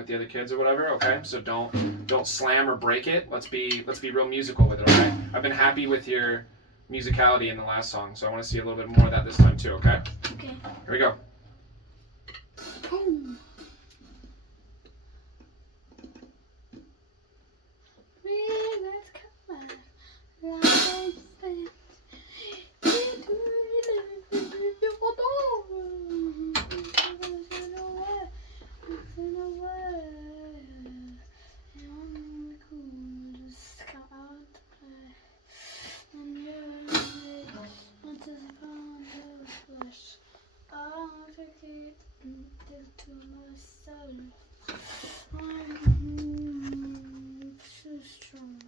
with the other kids or whatever. Okay, so don't slam or break it. Let's be real musical with it. Okay, I've been happy with your musicality in the last song, so I want to see a little bit more of that this time too. Okay. Okay. Here we go. Boom. To myself, I'm so strong.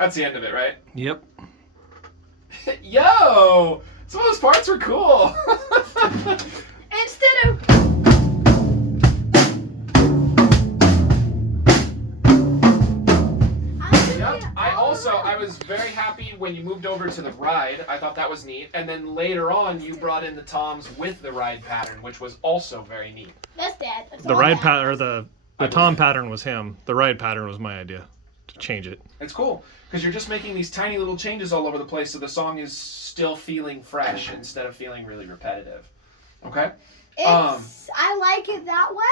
That's the end of it, right? Yep. Yo! Some of those parts were cool. Instead of Yep. I was very happy when you moved over to the ride. I thought that was neat. And then later on, you brought in the toms with the ride pattern, which was also very neat. That's Dad. That's The all ride Dad. pattern, or the tom pattern was him. The ride pattern was my idea to change it. It's cool. because you're just making these tiny little changes all over the place, so the song is still feeling fresh instead of feeling really repetitive. Okay? I like it that way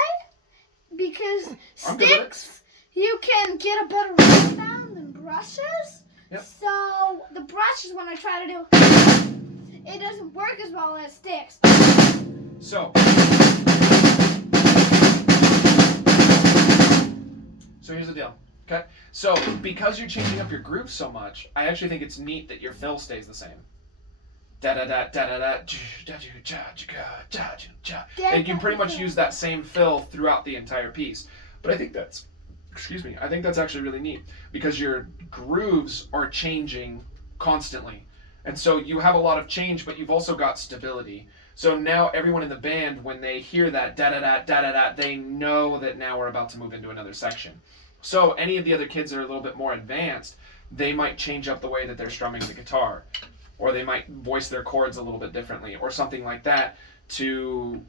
because I'm good with it. sticks, you can get a better rebound than brushes. Yep. So the brushes, when I try to do, it doesn't work as well as sticks. So here's the deal. Okay? So because you're changing up your groove so much, I actually think it's neat that your fill stays the same. Da da da da da da da da da. And you pretty much use that same fill throughout the entire piece. But I think that's, I think that's actually really neat because your grooves are changing constantly. And so you have a lot of change, but you've also got stability. So now everyone in the band, when they hear that da da da da da da, they know that now we're about to move into another section. So any of the other kids that are a little bit more advanced, they might change up the way that they're strumming the guitar, or they might voice their chords a little bit differently, or something like that, to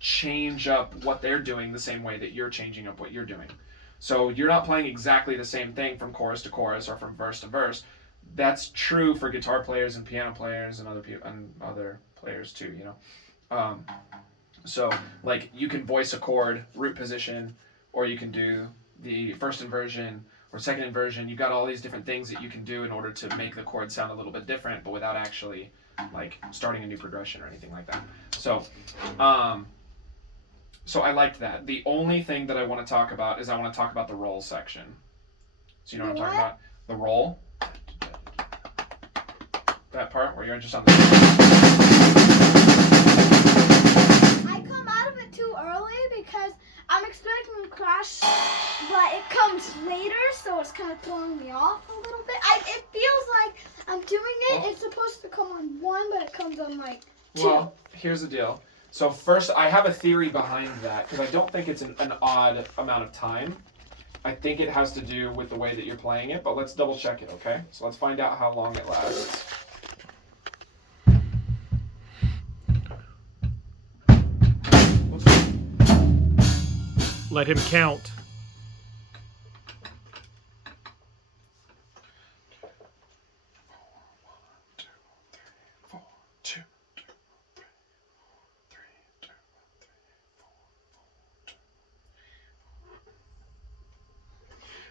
change up what they're doing the same way that you're changing up what you're doing. So you're not playing exactly the same thing from chorus to chorus or from verse to verse. That's true for guitar players and piano players and other players too, you know. So like you can voice a chord, root position, or you can do the first inversion or second inversion. You've got all these different things that you can do in order to make the chord sound a little bit different, but without actually like starting a new progression or anything like that. So so I liked that. The only thing that I want to talk about is I want to talk about the roll section. So you know what I'm talking about? The roll. That part where you're just on the... I come out of it too early because I'm expecting to crash, but it comes later, so it's kind of throwing me off a little bit. It feels like I'm doing it. Well, it's supposed to come on 1, but it comes on like 2. Well, here's the deal. So first, I have a theory behind that because I don't think it's an odd amount of time. I think it has to do with the way that you're playing it, but let's double check it, okay? So let's find out how long it lasts. Let him count.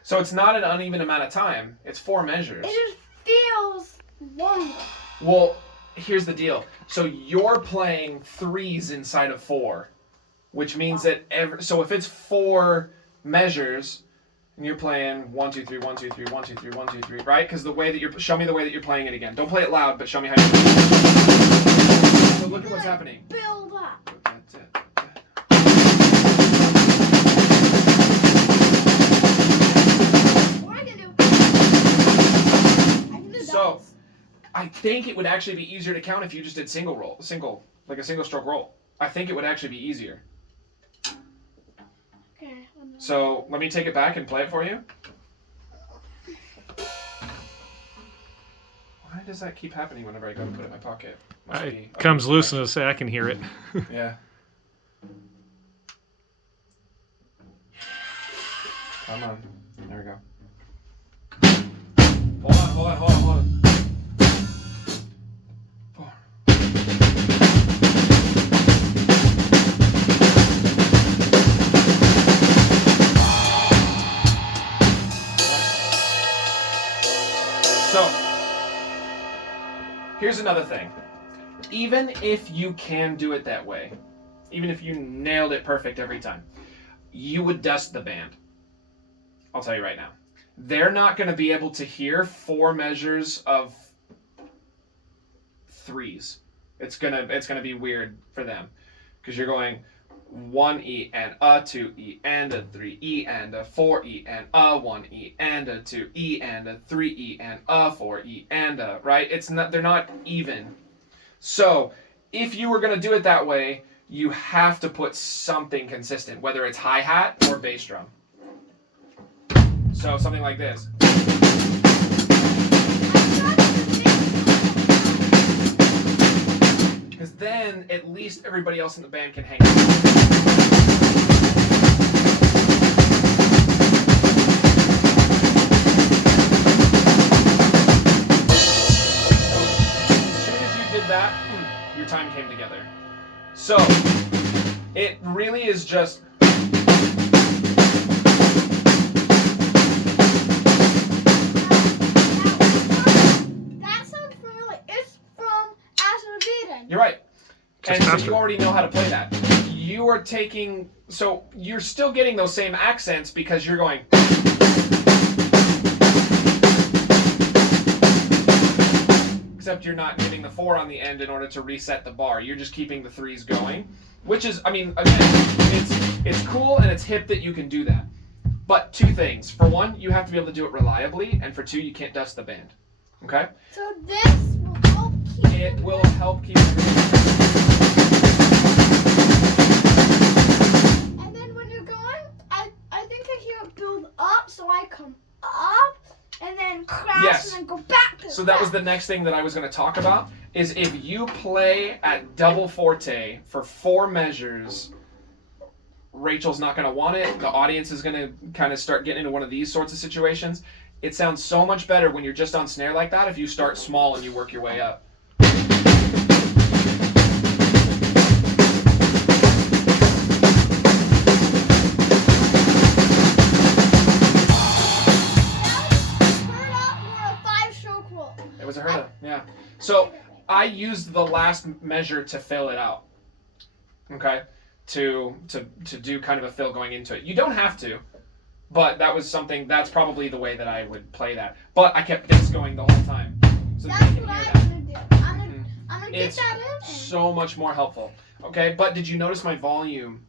So it's not an uneven amount of time. It's 4 measures. It just feels longer. Well, here's the deal. So you're playing 3s inside of 4, which means that so if it's 4 measures, and you're playing 1 2 3 1 2 3 1 2 3 1 2 3, right? Because the way that you're show me the way that you're playing it again. Don't play it loud, but show me how you. So look at what's happening. Build up. That's it. What I can do? I can do So, doubles. I think it would actually be easier to count if you just did single stroke roll. I think it would actually be easier. Okay. So let me take it back and play it for you. Why does that keep happening whenever I go to put it in my pocket? Must be It comes loose in a sec. I can hear it. Yeah. Come on. There we go. Hold on. 4. So, here's another thing. Even if you can do it that way, even if you nailed it perfect every time, you would dust the band. I'll tell you right now. They're not going to be able to hear 4 measures of 3s. It's gonna be weird for them because you're going 1 E and a 2 E and a 3 E and a 4 E and a 1 E and a 2 E and a 3 E and a 4 E and a, right? They're not even. So if you were gonna do it that way, you have to put something consistent, whether it's hi-hat or bass drum. So something like this. Because then at least everybody else in the band can hang out. that, your time came together. So, it really is just... That sounds familiar. It's from Ashes of Eden. You're right. Just And so faster. you already know how to play that. You are taking... So, you're still getting those same accents because you're going... Except you're not hitting the 4 on the end in order to reset the bar. You're just keeping the 3s going, which is, I mean, again, it's cool and it's hip that you can do that. But 2 things. For 1, you have to be able to do it reliably, and for 2, you can't dust the band. Okay? So this will help keep It will help keep... And then when you're going, I think I hear it build up, so I come up and then crash Yes. and then go back to So that was the next thing that I was going to talk about, is if you play at double forte for 4 measures, Rachel's not going to want it. The audience is going to kind of start getting into one of these sorts of situations. It sounds so much better when you're just on snare like that if you start small and you work your way up. It was a Herta, yeah. So I used the last measure to fill it out. Okay? To do kind of a fill going into it. You don't have to, but that was something, that's probably the way that I would play that. But I kept this going the whole time. So that That's you can what hear I'm that. gonna do. I'm gonna It's get that in. so much more helpful. Okay, but did you notice my volume?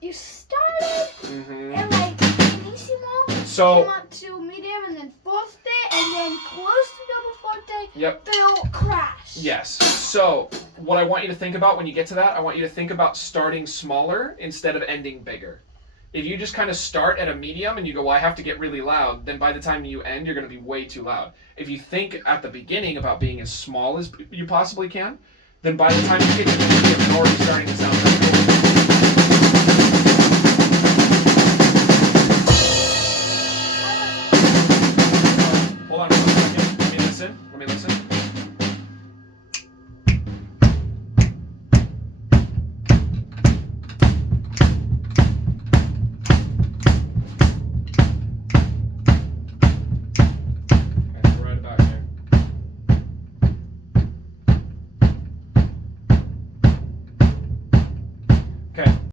You started Mm-hmm. and like pianissimo, So, came up to medium and then forte and then close to double forte, yep. fill, crash. Yes. So, what I want you to think about when you get to that, I want you to think about starting smaller instead of ending bigger. If you just kind of start at a medium and you go, well, I have to get really loud, then by the time you end, you're going to be way too loud. If you think at the beginning about being as small as you possibly can, then by the time you get to the medium, you're already starting to sound pretty cool.